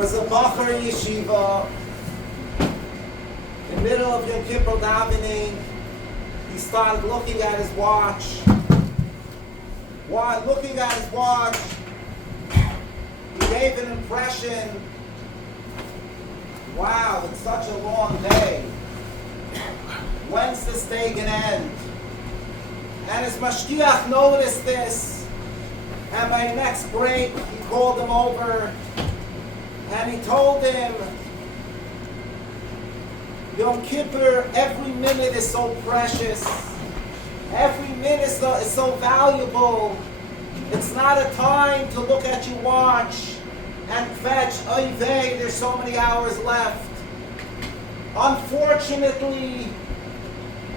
was a Bacher Yeshiva in the middle of Yom Kippur davening. He started looking at his watch. While looking at his watch, he gave an impression, wow, it's such a long day. When's this day gonna end? And his mashgiach noticed this, and by next break, he called him over, and he told him, Yom Kippur, every minute is so precious. Every minute is so valuable. It's not a time to look at your watch and fetch, oy vey, there's so many hours left. Unfortunately,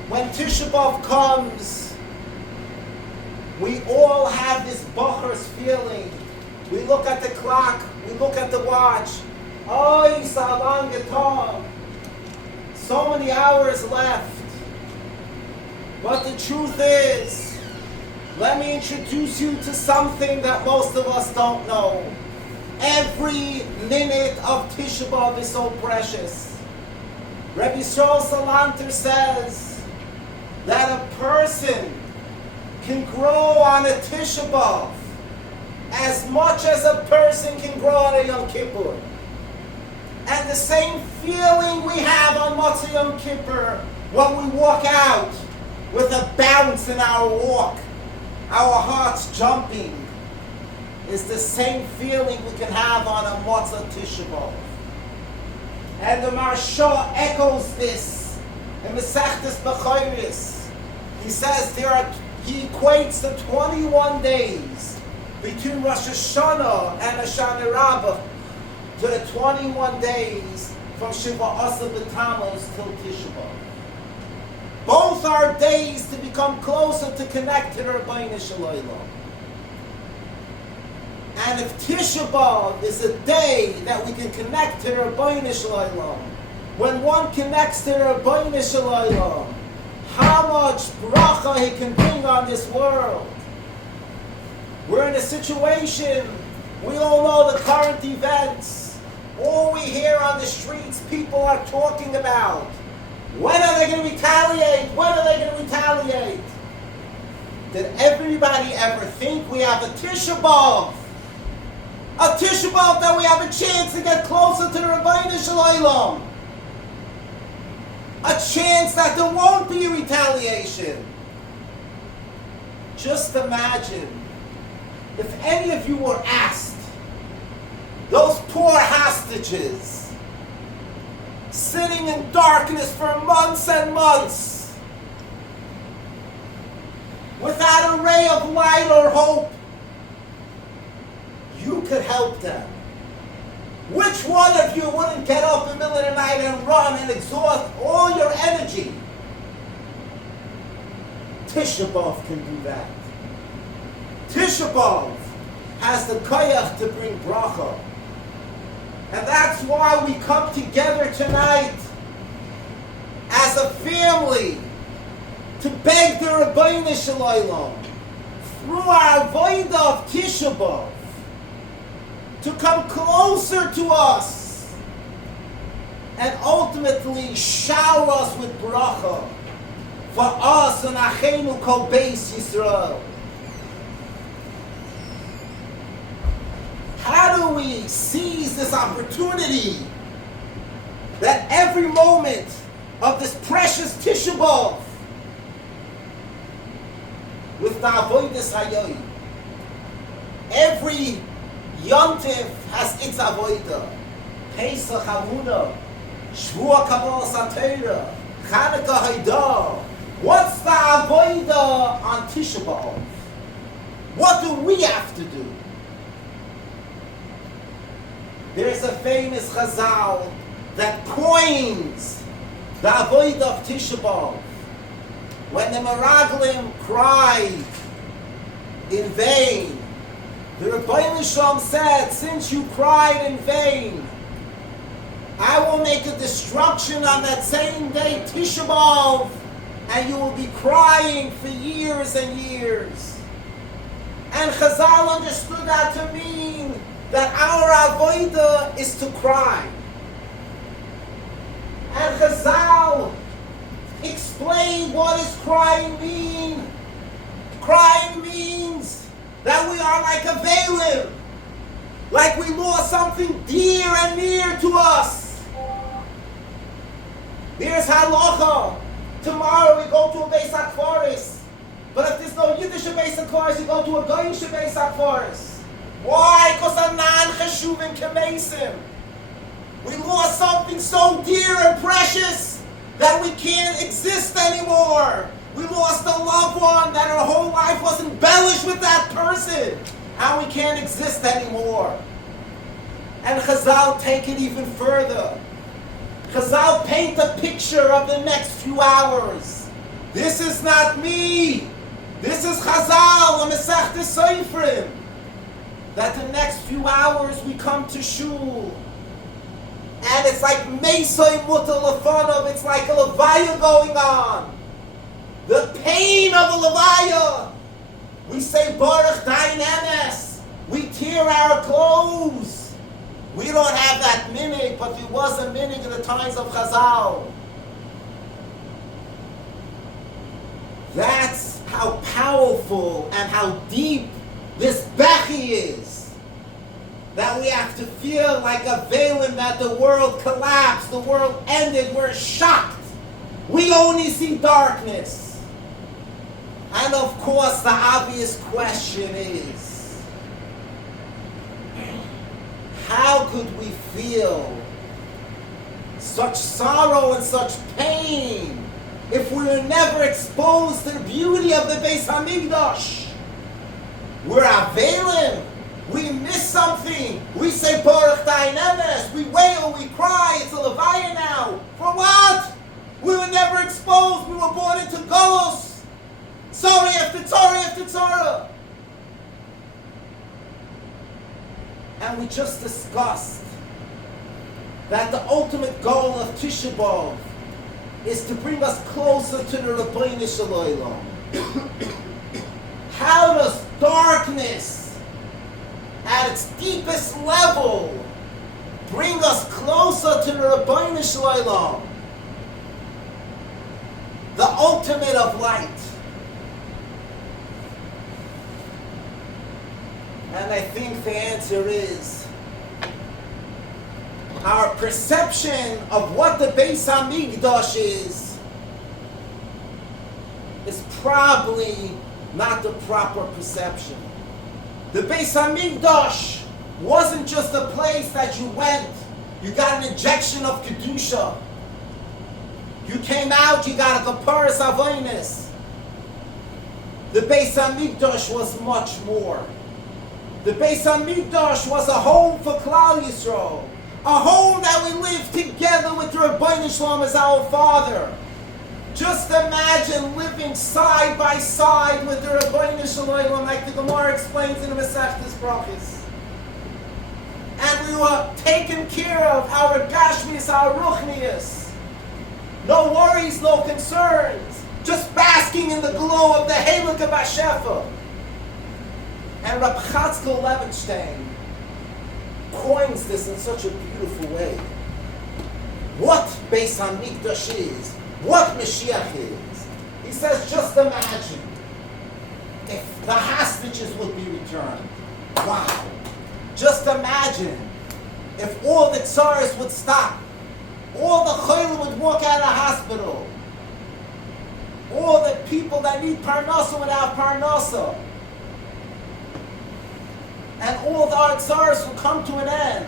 when Tisha B'av comes, we all have this Bacher's feeling. We look at the clock, we look at the watch. Oy, salang getan. So many hours left. But the truth is, let me introduce you to something that most of us don't know. Every minute of Tisha B'av is so precious. Rabbi Yisrael Salanter says that a person can grow on a Tisha B'av as much as a person can grow on a Yom Kippur. And the same feeling we have on Motzei Yom Kippur when we walk out with a bounce in our walk, our hearts jumping, is the same feeling we can have on a Motzei Tisha B'av. And the Maharsha echoes this in Masechtas Bechoros. He says he equates the 21 days between Rosh Hashanah and Hoshana Rabbah to the 21 days from Shiva Asa B'Tammuz till Tisha B'av. Both are days to become closer, to connect to the Rabbeinu Shalom. And if Tisha B'av is a day that we can connect to the Rabbeinu Shalom, when one connects to the Rabbeinu Shalom, how much bracha he can bring on this world. We're in a situation, we all know the current events. All we hear on the streets, people are talking about. When are they going to retaliate? When are they going to retaliate? Did everybody ever think we have a Tisha B'av? A Tisha B'av that we have a chance to get closer to the Rabbeinu Shalom. A chance that there won't be retaliation. Just imagine if any of you were asked, those poor hostages, sitting in darkness for months and months, without a ray of light or hope, you could help them. Which one of you wouldn't get up in the middle of the night and run and exhaust all your energy? Tisha B'av can do that. Tisha B'av has the koyach to bring bracha. And that's why we come together tonight as a family to beg the Rabbeinu Shalom through our avodah of Tisha B'av to come closer to us and ultimately shower us with bracha for us and Achenu Kol Beis Yisrael. How do we seize this opportunity that every moment of this precious Tisha B'av with the avodas hayoyim, every Yontif has its avodah. Pesach Hamuna, Shvua Kabbalas HaTorah, Chanukah Haidah. What's the avodah on Tisha B'av? What do we have to do? There's a famous chazal that coins the avodah of Tisha B'av. When the Meraglim cried in vain, the Rebbeinu Shalom said, since you cried in vain, I will make a destruction on that same day, Tisha B'av, and you will be crying for years and years. And Chazal understood that to mean that our avodah is to cry. And Chazal explain what does crying mean. Crying means that we are like a veilim, like we lost something dear and near to us. Here's halacha. Tomorrow we go to a Beis HaKfaris. But if there's no Yiddish Beis HaKfaris, you go to a Goyish Beis HaKfaris. Why? Because anan cheshuvim kemesim. We lost something so dear and precious that we can't exist anymore. We lost a loved one that our whole life was embellished with that person. And we can't exist anymore. And Chazal take it even further. Chazal paint a picture of the next few hours. This is not me. This is Chazal, a Masechtas Seifrim. That the next few hours we come to shul. And it's like Meisoi Mutal Lefanov. It's like a Levaya going on. The pain of a Levaya. We say Baruch Dain Emes. We tear our clothes. We don't have that minig, but there was a minig in the times of Chazal. That's how powerful and how deep this Bechi is. That we have to feel like a veilim that the world collapsed, the world ended, we're shocked. We only see darkness. And of course the obvious question is, how could we feel such sorrow and such pain if we were never exposed to the beauty of the Beis Hamikdash? We're aveilim. We miss something. We say Baruch Dain Emes. We wail, we cry. It's a Levaya now. For what? We were never exposed. We were born into Golos. Tzara after Tzara after Tzara. And we just discussed that the ultimate goal of Tisha B'av is to bring us closer to the Rabbeinu Shalom. How does darkness at its deepest level bring us closer to the Rabbeinu Shalom? The ultimate of light. And I think the answer is our perception of what the Beis Hamikdash is probably not the proper perception. The Beis Hamikdash wasn't just a place that you went, you got an injection of Kedusha. You came out, you got a Kaparas Avonis. The Beis Hamikdash was much more. The Beis Hamikdash was a home for Klal Yisrael. A home that we lived together with the Rabbeinu Shalom as our Father. Just imagine living side by side with the Rabbeinu Shalom, like the Gemara explains in the Masechtas Brachos. And we were taken care of, our Gashmias, our Ruchnias. No worries, no concerns. Just basking in the glow of the Halak of Hashefa. And Rab Chatzkel Levenstein coins this in such a beautiful way. What Beis Hamikdash is, what Mashiach is. He says, just imagine if the hostages would be returned. Wow. Just imagine if all the tsars would stop. All the chaylim would walk out of the hospital. All the people that need parnasa would have parnasa. And all the tsars would come to an end.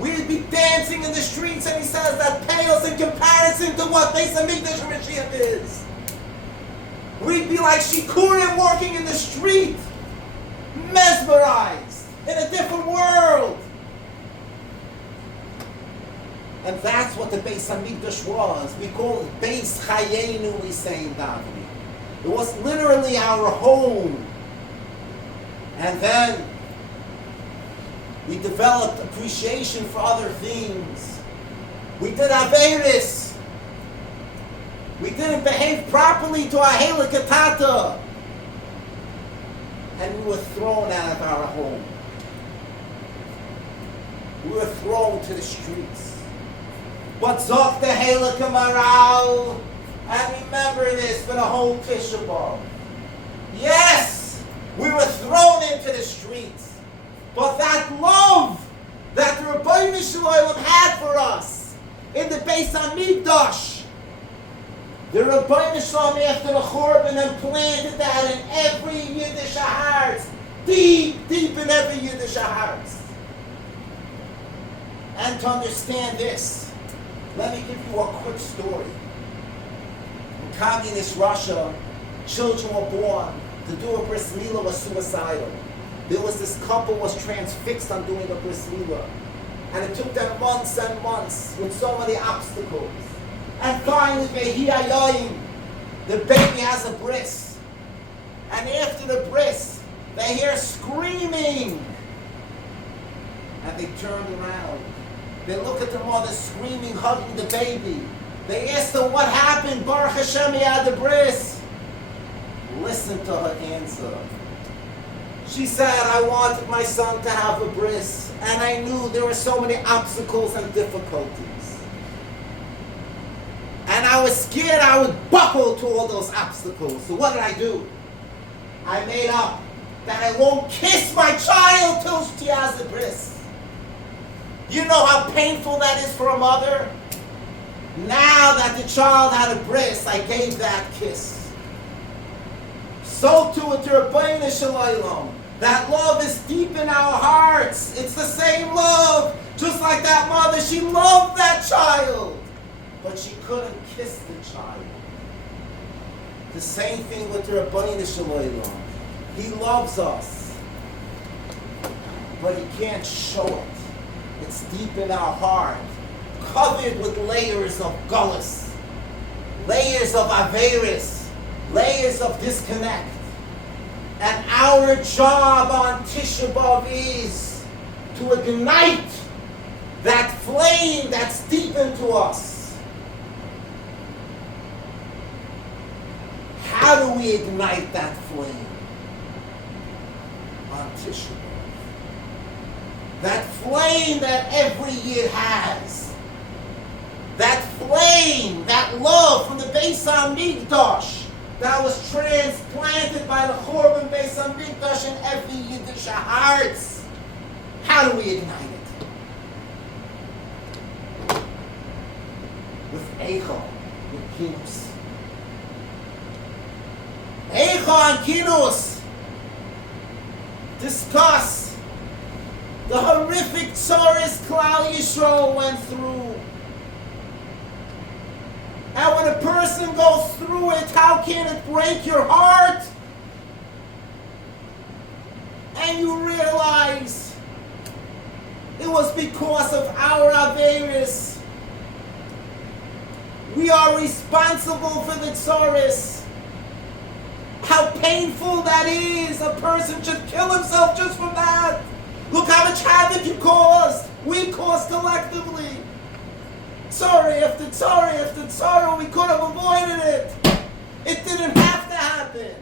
We'd be dancing in the streets, and he says that pales in comparison to what Beis Hamikdash Mashiach is. We'd be like shikurim walking in the street, mesmerized, in a different world. And that's what the Beis Hamikdash was. We call it Beis Chayenu, we say in Dafni. It was literally our home. And then we developed appreciation for other things. We did Averis. We didn't behave properly to our Helikatata. And we were thrown out of our home. We were thrown to the streets. But Zok the Halak Maral, and remember this for the whole Tisha B'av. Yes, we were thrown into the streets. But that love that the Rebbeinu Shalom had for us in the Beis HaMikdash, the Rebbeinu Shalom after the Churban and planted that in every Yiddish heart, deep in every Yiddish heart. And to understand this, let me give you a quick story. In communist Russia, children were born to do a bris milah was suicidal. There was this couple was transfixed on doing a bris milah. And it took them months and months with so many obstacles. And finally, the baby has a bris. And after the bris, they hear screaming. And they turned around. They look at the mother screaming, hugging the baby. They asked her what happened. Baruch Hashem, he had the bris. Listen to her answer. She said, I wanted my son to have a bris, and I knew there were so many obstacles and difficulties. And I was scared I would buckle to all those obstacles. So what did I do? I made up that I won't kiss my child till she has a bris. You know how painful that is for a mother? Now that the child had a bris, I gave that kiss. So too with the Rebbeinu Shalom. That love is deep in our hearts. It's the same love. Just like that mother, she loved that child. But she couldn't kiss the child. The same thing with the Rebbeinu Shalom. He loves us. But he can't show it. It's deep in our heart. Covered with layers of gullus. Layers of averis. Layers of disconnect. And our job on Tisha B'av is to ignite that flame that's deep into us. How do we ignite that flame? On Tisha B'av. That flame that every Yid has. That flame, that love from the Beis HaMikdash that was transplanted by the Churban Beis HaMikdash in every Yiddish hearts. How do we ignite it? With Eicha, with Kinus. Eicha and Kinus discuss the horrific tzaras Klal Yisrael went through. And when a person goes through it, how can it break your heart? And you realize it was because of our averis. We are responsible for the tzaras. How painful that is. A person should kill himself just from that. Look how much havoc you caused. We caused collectively. Sorry after sorry, we could have avoided it. It didn't have to happen.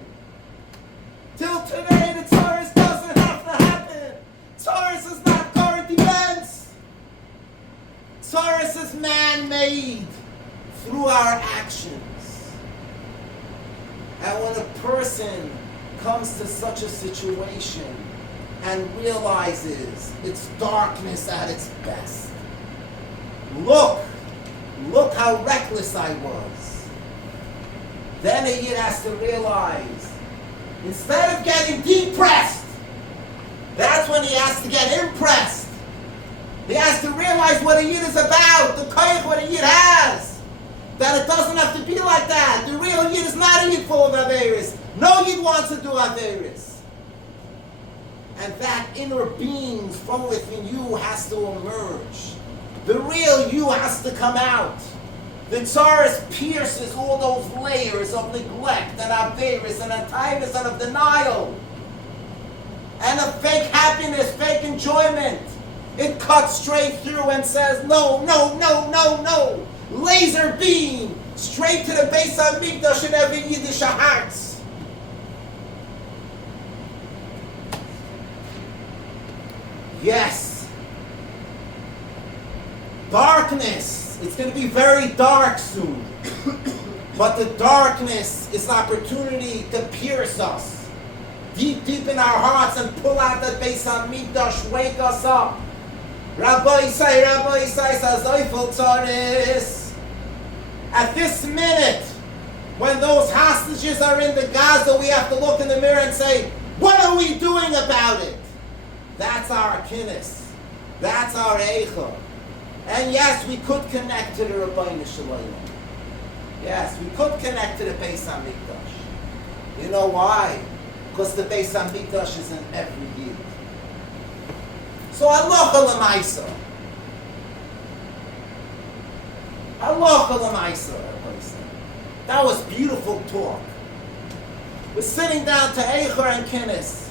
Till today, the tzaras doesn't have to happen. Tzaras is not current events. Tzaras is man-made through our actions. And when a person comes to such a situation and realizes it's darkness at its best, Look how reckless I was. Then a Yid has to realize, instead of getting depressed, that's when he has to get impressed. He has to realize what a Yid is about, the koyach what a Yid has. That it doesn't have to be like that. The real Yid is not a Yid full of averis. No Yid wants to do averis. And that inner being from within you has to emerge. The real you has to come out. The tzaras pierces all those layers of neglect and averis and untidiness and of denial. And of fake happiness, fake enjoyment. It cuts straight through and says, no. Laser beam, straight to the Beis HaMikdash in every Yiddish hearts. Yes. darkness. It's going to be very dark soon. But the darkness is an opportunity to pierce us deep in our hearts and pull out that Beis HaMikdash, wake us up. Rabbi say, Sazoifel Tzaris. At this minute, when those hostages are in the Gaza, we have to look in the mirror and say, what are we doing about it? That's our kinnis. That's our eicha. And yes, we could connect to the Rabbeinu Shalom. Yes, we could connect to the Beis HaMikdash. You know why? Because the Beis HaMikdash is in every Yid. So halacha l'maisa. Halacha l'maisa. That was beautiful talk. We're sitting down to Eicher and Kinnis.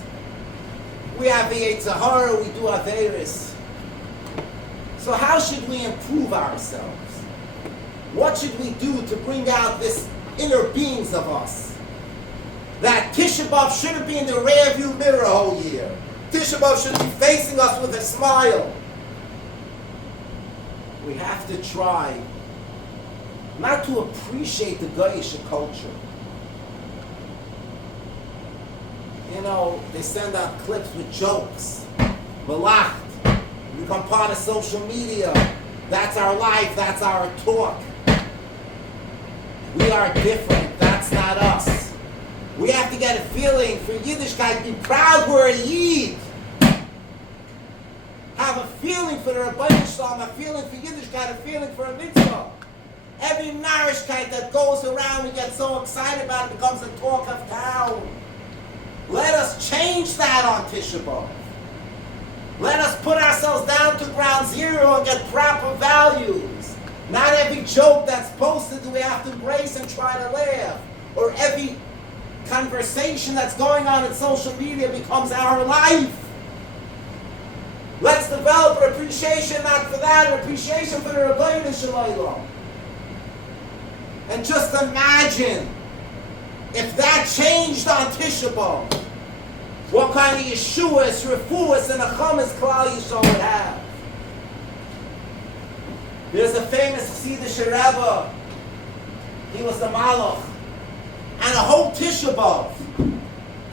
We have the Yetzirah, we do Averis. So how should we improve ourselves? What should we do to bring out this inner beings of us? That Tisha B'av shouldn't be in the rearview mirror all year. Tisha B'av should be facing us with a smile. We have to try not to appreciate the Goyish culture. You know, they send out clips with jokes. Malacht. We become part of social media. That's our life. That's our talk. We are different. That's not us. We have to get a feeling for Yiddishkeit. Be proud we're a Yid. Have a feeling for the Rabbeinu Shalom, a feeling for Yiddishkeit, a feeling for a mitzvah. Every narishkeit that goes around, we get so excited about it, becomes a talk of town. Let us change that on Tisha B'av. Let us put ourselves down to ground zero and get proper values. Not every joke that's posted do we have to embrace and try to laugh. Or every conversation that's going on in social media becomes our life. Let's develop an appreciation not for that, an appreciation for the Rabbeinu Shalom. And just imagine if that changed on Tisha B'av, what kind of Yeshuas, Refuas, and Achamas Klal Yisrael would have. There's a famous Chassidish Rebbe. He was the Malach. And a whole Tisha B'av,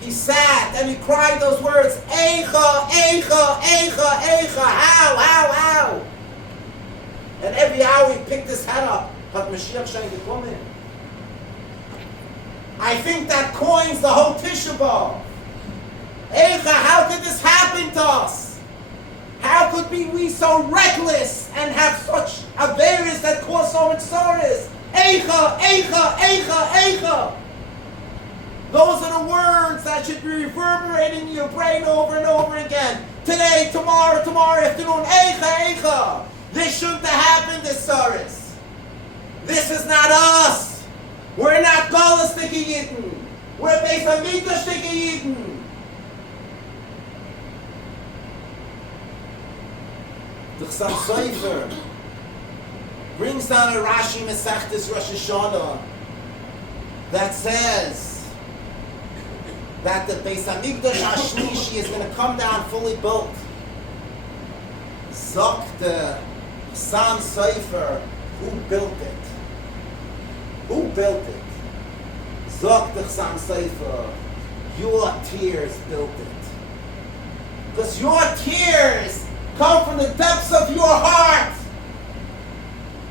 he sat and he cried those words, Eicha, Eicha, Eicha, Eicha, how? And every hour he picked his head up. But Mashiach Shein gekommen. I think that coins the whole Tisha B'av. Eicha, how could this happen to us? How could we so reckless and have such averis that cause so much sorrows? Eicha, Eicha, Eicha, Eicha. Those are the words that should be reverberating in your brain over and over again. Today, tomorrow afternoon. Eicha, Eicha. This shouldn't have happened, this sorrows. This is not us. We're not Goldstein Yidden. We're Beis HaMikdash Yidden. The Chassam Sofer brings down a Rashi Masechtas Rosh Hashanah that says that the Beis HaMikdash Hashlishi is going to come down fully built. Zok the Chassam Sofer, who built it? Who built it? Zok the Chassam Sofer, your tears built it. Because your tears come from the depths of your heart.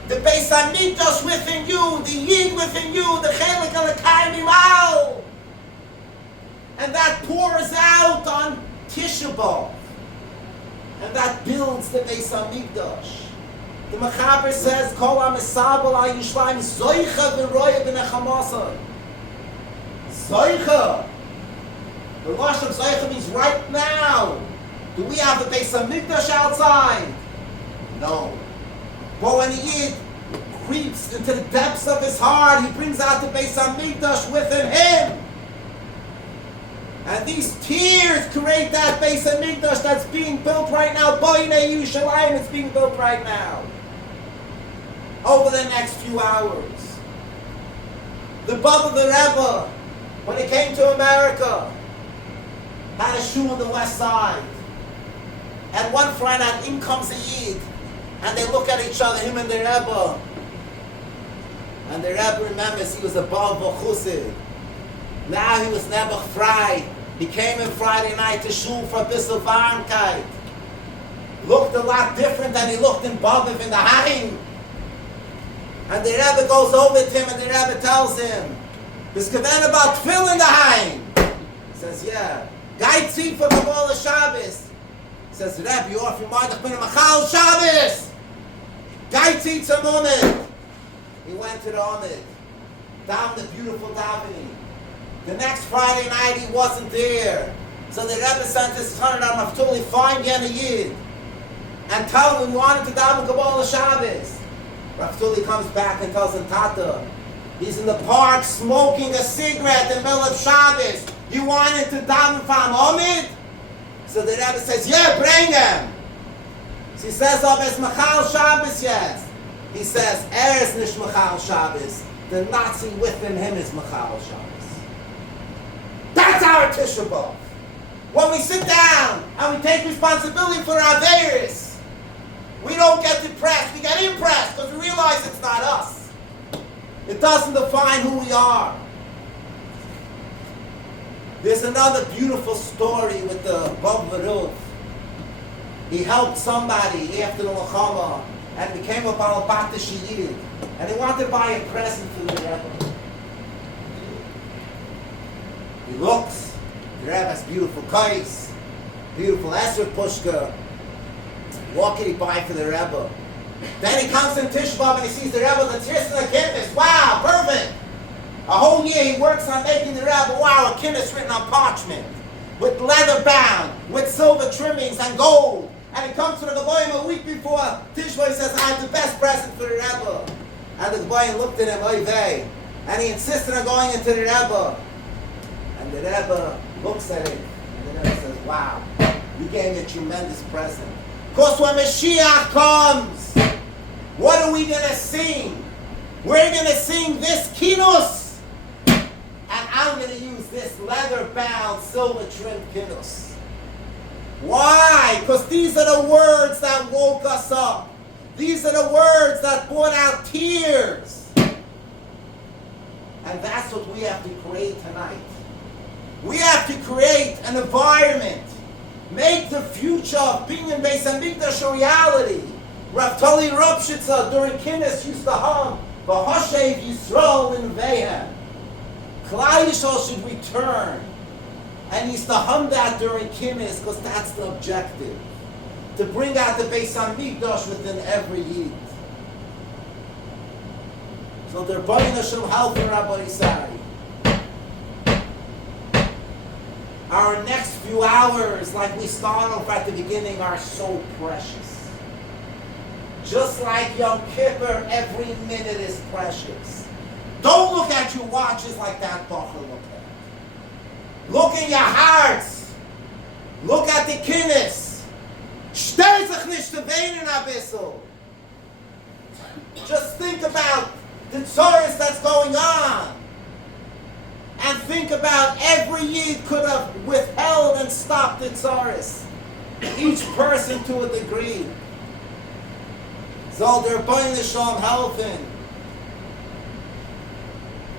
The Beis HaMikdash within you, the Yid within you, the Chelik Elokai Mimal. And that pours out on Tisha B'av. And that builds the Beis HaMikdash. The Mechaber says, Kol HaMesabel HaYishlayim Zoicha V'roya B'nechamasa. Zoicha. The Lashon of Zoicha means right now. Do we have the Beis HaMikdash outside? No. But when the Yid creeps into the depths of his heart, he brings out the Beis HaMikdash within him. And these tears create that Beis HaMikdash that's being built right now. Boinei Yerushalayim, it's being built right now. Over the next few hours. The Baba the Rebbe, when he came to America, had a shul on the west side. And one Friday night, in comes a Yid. And they look at each other, him and the Rebbe. And the Rebbe remembers he was a Baal B'chusid. Now he was never frei. He came in Friday night to shul for a bissel Warmkeit. Looked a lot different than he looked in Baviv in the Haim. And the Rebbe goes over to him and the Rebbe tells him, "This gewen about tefillin in the Haim." He says, "Yeah." Geitzi for Kabbalah Shabbos. He says, "Rebbe, you off your mind, ich bin a Machal Shabbos." Geitzi zum Omid. He went to the Omid. Down the beautiful davening. The next Friday night he wasn't there. So the Rebbe sent his son out of totally find Yen a Yid and tell him he wanted to daven Kabbalah Shabbos. Rav Tuli comes back and tells him, "Tata, he's in the park smoking a cigarette in the middle of Shabbos. You wanted to daven from Omid?" So the Rebbe says, "Yeah, bring him." So he says, "Oh, it's Machal Shabbos yet." He says, "Is nicht Machal Shabbos. The Nazi within him is Machal Shabbos." That's our Tisha B'av. When we sit down and we take responsibility for our aveiros, we don't get depressed. We get impressed because we realize it's not us. It doesn't define who we are. There's another beautiful story with the Bav Baruch. He helped somebody after the Milchama and became a Baal Batish Yid, and he wanted to buy a present for the Rebbe. He looks, the Rebbe has beautiful kais, beautiful Esrog Pushka. What can he buy for the Rebbe? Then he comes in Tisha B'av and he sees the Rebbe that's here in the kiddush. Wow, perfect! A whole year he works on making the Rebbe, wow, a kiddush written on parchment, with leather bound, with silver trimmings and gold. And he comes to the Goldstein a week before Tisha B'av. He says, "I have the best present for the Rebbe." And the Goldstein looked at him, oy vey, and he insisted on going into the Rebbe. And the Rebbe looks at him, and the Rebbe says, "Wow, you gave me a tremendous present." Because when Mashiach comes, what are we going to sing? We're going to sing this kinus, and I'm going to use this leather-bound, silver-trimmed kinus. Why? Because these are the words that woke us up. These are the words that brought out tears. And that's what we have to create tonight. We have to create an environment. Make the future of being in Beis HaMikdash a reality. Rav Tali Ropshitza during Kinnis used to hum, "V'hashev Yisrael in Vehem." Klal Yisrael should return. And he used to hum that during Kinnis because that's the objective. To bring out the Beis HaMikdash within every Yid. So they're buying us some help for Rabbi Isai. Our next few hours, like we started off at the beginning, are so precious. Just like Yom Kippur, every minute is precious. Don't look at your watches like that Bacher looked at. Look in your hearts. Look at the kinnis. Stell sich nicht zu weinen a bissel. Just think about the tzores that's going on. And think about every Yid could have withheld and stopped the tzores. Each person to a degree. So they're buying the Shalom helping.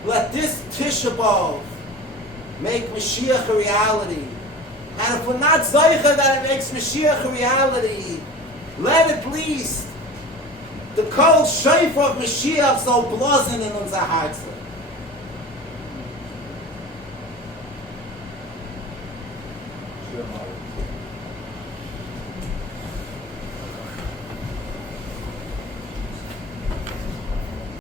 Let this Tisha B'av make Mashiach a reality. And if we're not zeicha that it makes Mashiach a reality, let at least the cold shofar of Mashiach so blazen in unser Herzen.